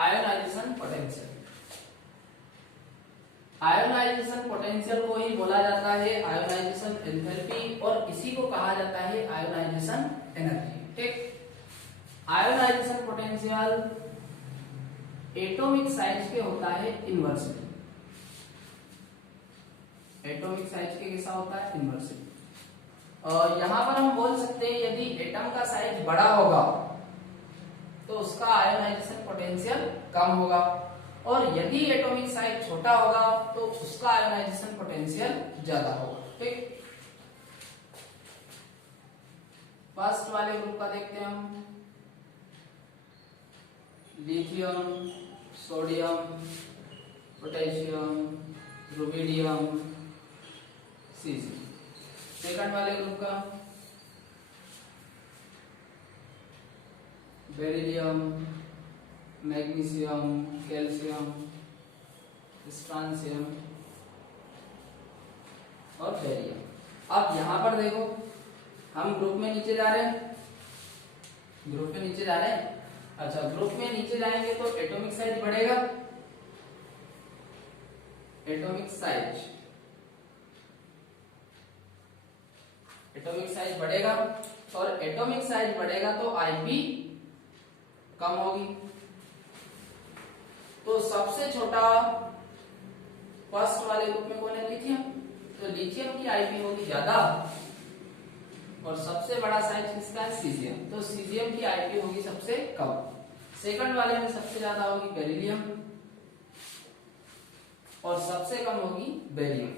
Ionization potential. Ionization potential को ही बोला जाता है आयोनाइजेशन एंथैल्पी और इसी को कहा जाता है आयोनाइजेशन एनर्जी। ठीक। आयोनाइजेशन पोटेंशियल एटॉमिक साइज के होता है इन्वर्सली। एटॉमिक साइज के कैसा होता है? इन्वर्सली। और यहां पर हम बोल सकते हैं यदि एटम का साइज बड़ा होगा तो उसका आयोनाइजेशन पोटेंशियल कम होगा और यदि एटॉमिक साइज छोटा होगा तो उसका आयोनाइजेशन पोटेंशियल ज्यादा होगा। ठीक। फर्स्ट वाले ग्रुप का देखते हैं हम। Lithium, sodium, potassium, rubidium, caesium. Second वाले ग्रुप का बेरिलियम, मैग्नीशियम, कैल्शियम, स्ट्रांसियम और बेरियम। अब यहां पर देखो हम ग्रुप में नीचे जा रहे हैं, ग्रुप में नीचे जा रहे हैं। अच्छा, ग्रुप में नीचे जाएंगे तो एटॉमिक साइज बढ़ेगा, एटॉमिक साइज बढ़ेगा और एटॉमिक साइज बढ़ेगा तो आईपी कम होगी। तो सबसे छोटा फर्स्ट वाले ग्रुप में कौन है? लिथियम। तो लिथियम की आईपी होगी ज्यादा और सबसे बड़ा साइज किसका है? सीजियम। तो सीजियम की आईपी होगी सबसे कम। सेकंड वाले में सबसे ज्यादा होगी बेरिलियम और सबसे कम होगी बेरियम।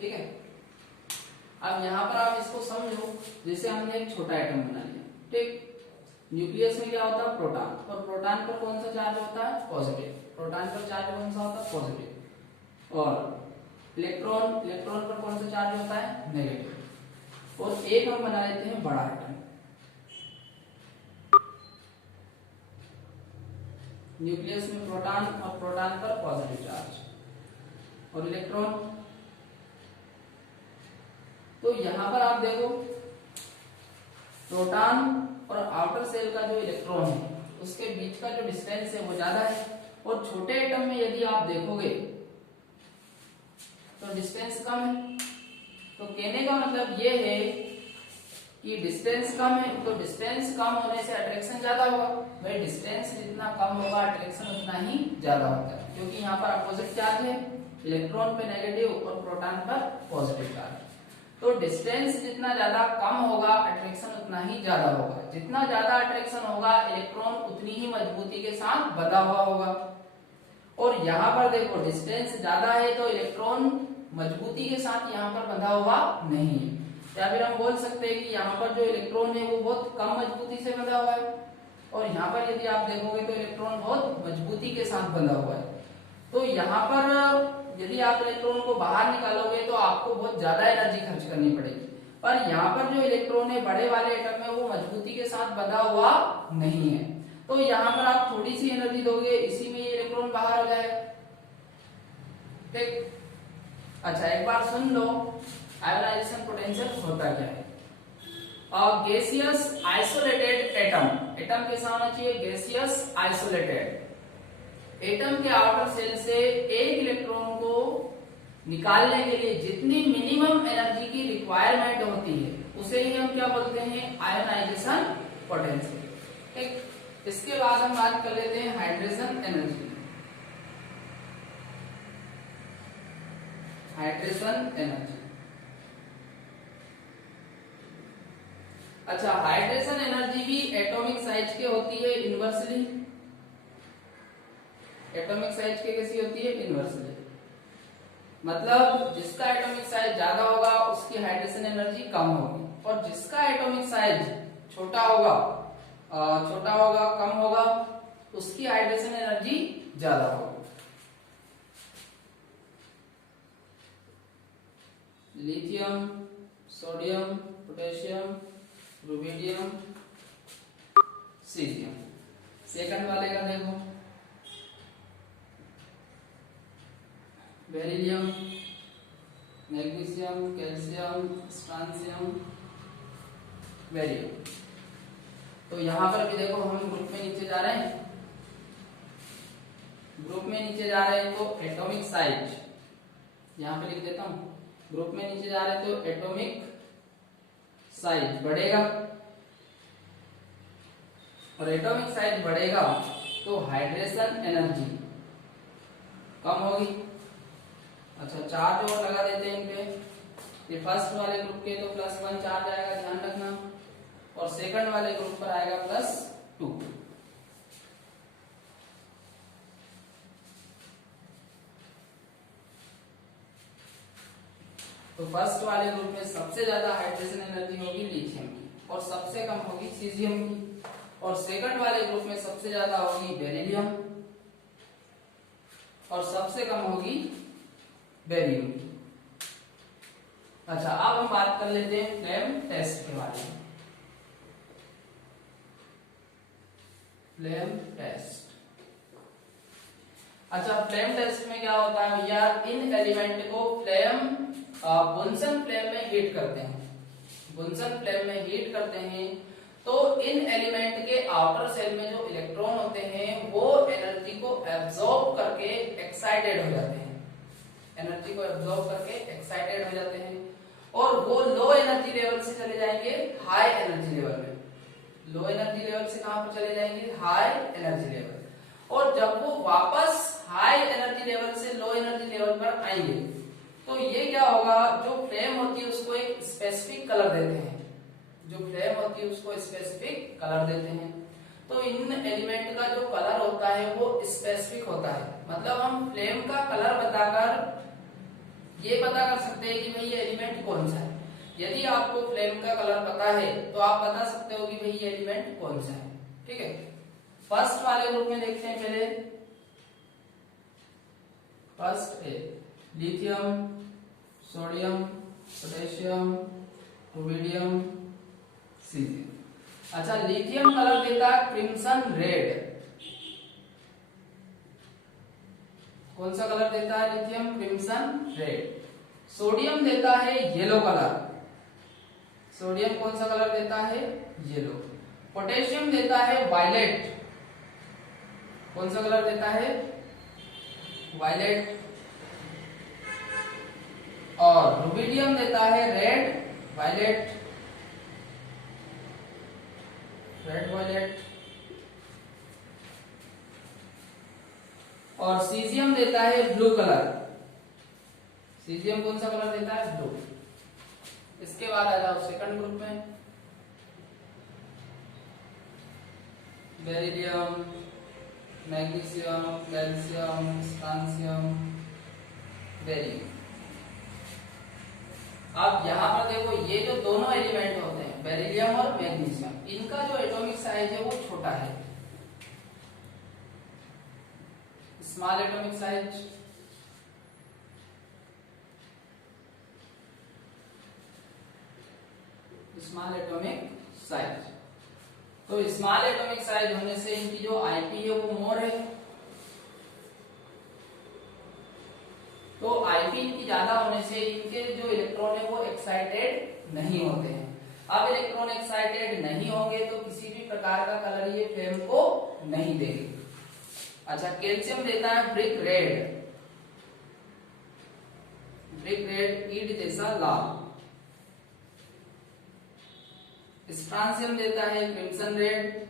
ठीक है। अब यहाँ पर आप इसको समझो, जैसे हमने एक छोटा एटम बना लिया। ठीक। न्यूक्लियस में क्या होता है? प्रोटॉन। और प्रोटॉन पर कौन सा चार्ज होता है? पॉजिटिव। प्रोटॉन पर चार्ज कौन सा होता है? पॉजिटिव। और इलेक्ट्रॉन पर कौन सा चार्ज होता है? नेगेटिव। और एक हम बना लेते हैं बड़ा एटम। न्यूक्लियस में प्रोटॉन और प्रोटॉन पर पॉजिटिव चार्ज और इलेक्ट्रॉन। तो यहां पर आप देखो प्रोटॉन और आउटर सेल का जो इलेक्ट्रॉन है उसके बीच का जो डिस्टेंस है वो ज्यादा है और छोटे एटम में यदि आप देखोगे तो डिस्टेंस कम है। तो कहने का मतलब ये है कि डिस्टेंस कम है तो डिस्टेंस कम होने से अट्रैक्शन ज्यादा होगा। भाई डिस्टेंस जितना कम होगा अट्रैक्शन उतना ही ज्यादा होता है, क्योंकि यहाँ पर अपोजिट चार्ज है, इलेक्ट्रॉन पे नेगेटिव और प्रोटॉन पर पॉजिटिव चार्ज। तो डिस्टेंस जितना ज्यादा कम होगा अट्रैक्शन उतना ही ज्यादा होगा। जितना ज्यादा अट्रैक्शन होगा इलेक्ट्रॉन उतनी ही मजबूती के साथ बंधा हुआ होगा। और यहाँ पर देखो डिस्टेंस ज्यादा है तो इलेक्ट्रॉन मजबूती के साथ यहाँ पर बंधा हुआ नहीं है, या फिर हम बोल सकते हैं कि यहाँ पर जो इलेक्ट्रॉन है वो बहुत कम मजबूती से बंधा हुआ है और यहाँ पर यदि आप देखोगे तो इलेक्ट्रॉन बहुत मजबूती के साथ बंधा हुआ है। तो यहाँ पर यदि आप इलेक्ट्रॉन को बाहर निकालोगे तो आपको बहुत ज्यादा एनर्जी खर्च करनी पड़ेगी, पर यहाँ पर जो इलेक्ट्रॉन है बड़े वाले एटम में वो मजबूती के साथ बंधा हुआ नहीं है। तो यहाँ पर आप थोड़ी सी एनर्जी दोगे, इसी में ये इलेक्ट्रॉन बाहर हो जाएगा। ठीक। अच्छा, एक बार सुन लो आयोनाइजेशन पोटेंशियल होता क्या है। गैसियस आइसोलेटेड एटम, एटम कैसा होना चाहिए? Gaseous isolated. एटम के आउटर सेल से एक इलेक्ट्रॉन को निकालने के लिए जितनी मिनिमम एनर्जी की रिक्वायरमेंट होती है उसे ही हम क्या बोलते हैं? Ionization potential. ठीक। इसके बाद हम बात कर लेते हैं हाइड्रेशन एनर्जी। Hydration energy. अच्छा, हाइड्रेशन एनर्जी भी एटॉमिक साइज के होती है इनवर्सली। एटॉमिक साइज के कैसी होती है? इनवर्सली। मतलब जिसका एटॉमिक साइज ज्यादा होगा उसकी हाइड्रेशन एनर्जी कम होगी और जिसका एटॉमिक साइज छोटा होगा कम होगा उसकी हाइड्रेशन एनर्जी ज्यादा होगी। Lithium, sodium, potassium, rubidium, caesium. Second वाले का देखो beryllium, magnesium, calcium, strontium, barium. तो यहां पर भी देखो हम ग्रुप में नीचे जा रहे हैं ग्रुप में नीचे जा रहे हैं तो एटॉमिक साइज, यहां पे लिख देता हूं, ग्रुप में नीचे जा रहे हैं तो एटॉमिक साइज बढ़ेगा, और एटॉमिक साइज बढ़ेगा तो हाइड्रेशन एनर्जी कम होगी। अच्छा, चार्ज और लगा देते हैं इनपे। ये फर्स्ट वाले ग्रुप के तो +1 चार्ज आएगा, ध्यान रखना, और सेकंड वाले ग्रुप पर आएगा +2। तो फर्स्ट वाले ग्रुप में सबसे ज्यादा हाइड्रेशन एनर्जी होगी लिथियम की, और सबसे कम होगी सीजियम की, और सेकंड वाले ग्रुप में सबसे ज्यादा होगी बेरिलियम, और सबसे कम होगी बेरियम की। अच्छा, अब हम बात कर लेते हैं फ्लेम टेस्ट के बारे में। फ्लेम टेस्ट, अच्छा, फ्लेम टेस्ट में क्या होता है भैया, इन एलिमेंट को फ्लेम बुनसन फ्लेम में हीट करते हैं। बुनसन फ्लेम में हीट करते हैं तो इन एलिमेंट के आउटर सेल में जो इलेक्ट्रॉन होते हैं वो एनर्जी को एब्जॉर्ब करके एक्साइटेड हो जाते हैं, एनर्जी को एब्जॉर्ब करके एक्साइटेड हो जाते हैं, और वो लो एनर्जी लेवल से चले जाएंगे हाई एनर्जी लेवल में। लो एनर्जी लेवल से कहां पर चले जाएंगे, हाई एनर्जी लेवल, और जब वो वापस हाई एनर्जी लेवल से लो एनर्जी लेवल पर आएंगे तो ये क्या होगा, जो फ्लेम होती है उसको एक स्पेसिफिक कलर देते हैं, जो फ्लेम होती है उसको स्पेसिफिक कलर देते हैं। तो इन एलिमेंट का जो कलर होता है वो स्पेसिफिक होता है, मतलब हम फ्लेम का कलर बताकर ये पता कर सकते हैं कि भाई ये एलिमेंट कौन सा है। यदि आपको फ्लेम का कलर पता है तो आप बता सकते हो कि भाई ये एलिमेंट कौन सा है। ठीक है, फर्स्ट वाले ग्रुप में देखते हैं पहले। First A lithium, sodium, potassium, rubidium, caesium. अच्छा, लिथियम कलर देता है क्रिम्सन रेड। कौन सा कलर देता है लिथियम, क्रिम्सन रेड। सोडियम देता है येलो कलर, सोडियम कौन सा कलर देता है, येलो। पोटेशियम देता है वायलेट, कौन सा कलर देता है, वायलेट। और रुबिडियम देता है रेड वायलेट, रेड वायलेट। और सीजियम देता है ब्लू कलर, सीजियम कौन सा कलर देता है, ब्लू। इसके बाद आ जाओ सेकंड ग्रुप में, beryllium, magnesium, calcium, strontium, barium. अब यहाँ पर देखो ये जो दोनों एलिमेंट होते हैं बेरिलियम और मैग्नीशियम, इनका जो एटॉमिक साइज है वो छोटा है, small atomic size. Small atomic size, तो स्मॉल एटॉमिक साइज होने से इनकी जो आईपी है वो मोर है, तो आईपी इनकी ज्यादा होने से इनके जो इलेक्ट्रॉन है वो एक्साइटेड नहीं होते हैं। अब इलेक्ट्रॉन एक्साइटेड नहीं होंगे तो किसी भी प्रकार का कलर ये फ्लेम को नहीं देंगे। अच्छा, कैल्शियम देता है ब्रिक रेड, ब्रिक रेड ईंट जैसा लाल। स्ट्रांसियम देता है क्रिम्सन रेड,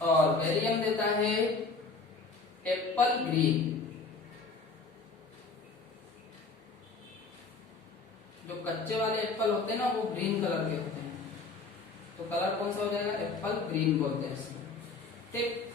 और बेरियम देता है एप्पल ग्रीन। जो कच्चे वाले एप्पल होते हैं ना वो ग्रीन कलर के होते हैं, तो कलर कौन सा हो जाएगा, एप्पल ग्रीन बोलते हैं इसमें। ठीक,